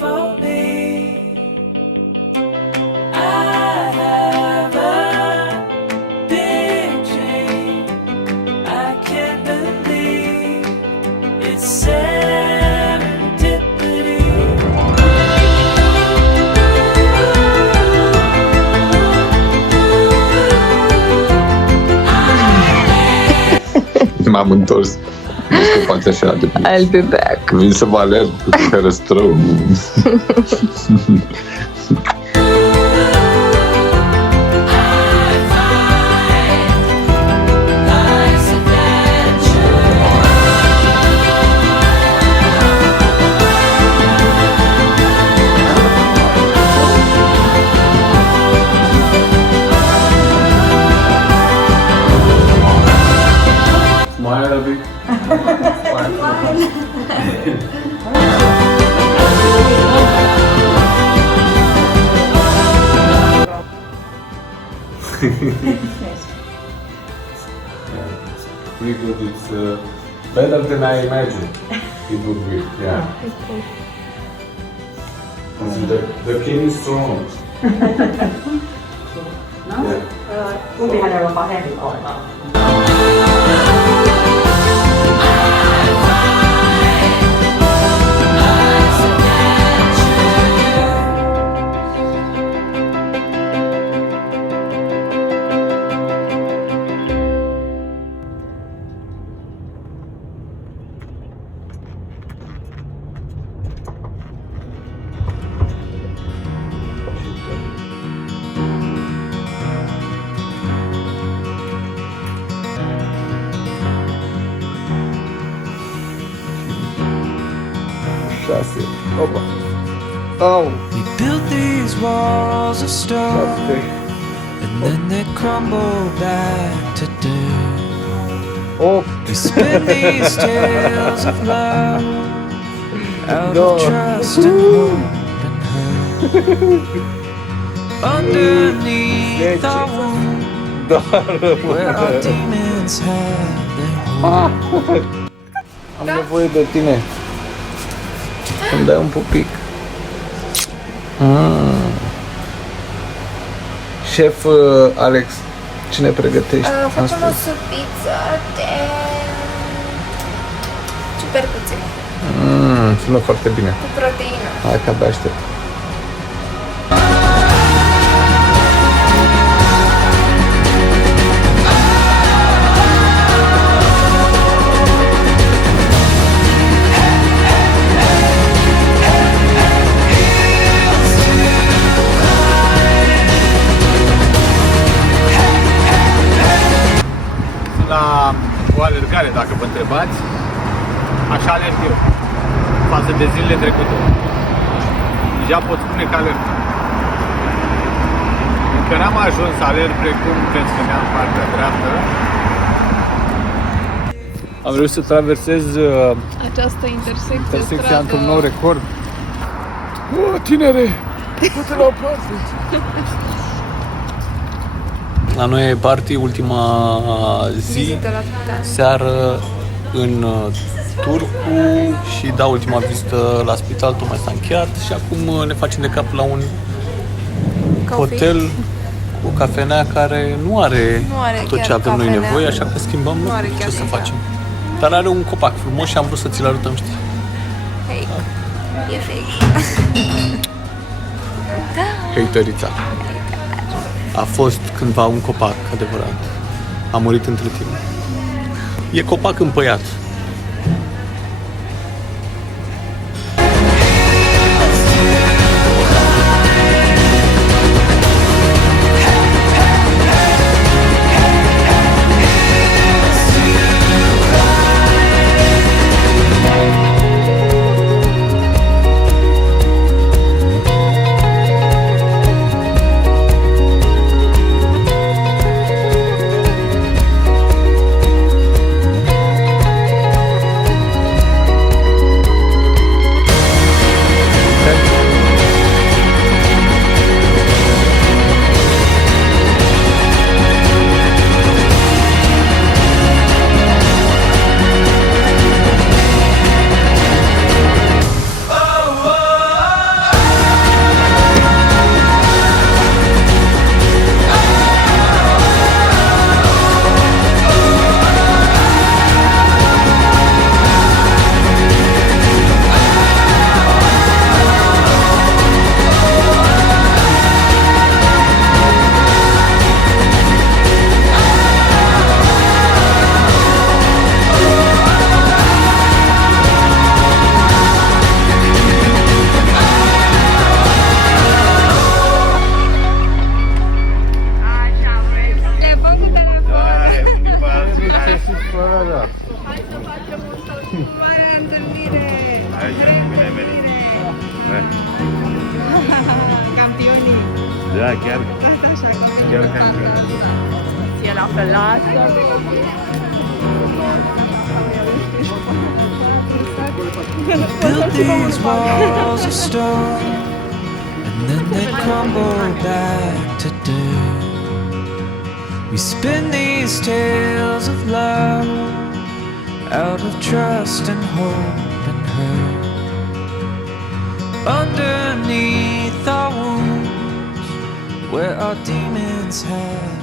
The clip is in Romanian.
for me. I have a big dream. I can't believe it's serendipity. M-am întors. Nu scăpați așa de bine. I'll be back. Vin să vă alerg cu herăstrău. Smile a bit. Pretty good. It's better than I imagined it would be. Yeah. The king is strong. Yeah. Kumpi hänellä on pahempi olla? Șase. Opa. Au. We built these walls of stone, Șapte. and then they crumble back to dirt. Opt. We spin these tales of love out of trust and hope and hurt. Underneath our wound, where our demons have their home. Am nevoie de tine. Îmi dai un pupic. Șef Alex, ce ne pregătești Facem o astăzi? supiță de ciupercuțe Sună foarte bine. cu proteină. Hai că abia aștept. La o alergare, dacă vă întrebați, așa alerg eu, față de zilele trecute. Deja pot spune că alerg. Încă n-am ajuns să alerg precum veți vedea în partea dreaptă. Am reușit să traversez Această intersecția într-un nou record. Tinere, du-te la parte! La noi e party, ultima zi, Vizită la spital. seară în Turcu și da, ultima vizită la spital tocmai s-a încheiat și acum ne facem de cap la un hotel cu o cafenea care nu are tot chiar ce avem noi cafenea. nevoie, așa că schimbăm Nu are lucruri, chiar ce să cafea. facem. Dar are un copac frumos și am vrut să ți-l arătăm, știi? Fake. E fake. Haterița. A fost cândva un copac adevărat. A murit între timp. E copac împăiat. Campioni. Da, chiar campion. Era pe lasă. Built these walls of stone, and then they crumble back to dirt. We spin these tales of love out of trust and hope and hurt. Underneath our wounds, where our demons have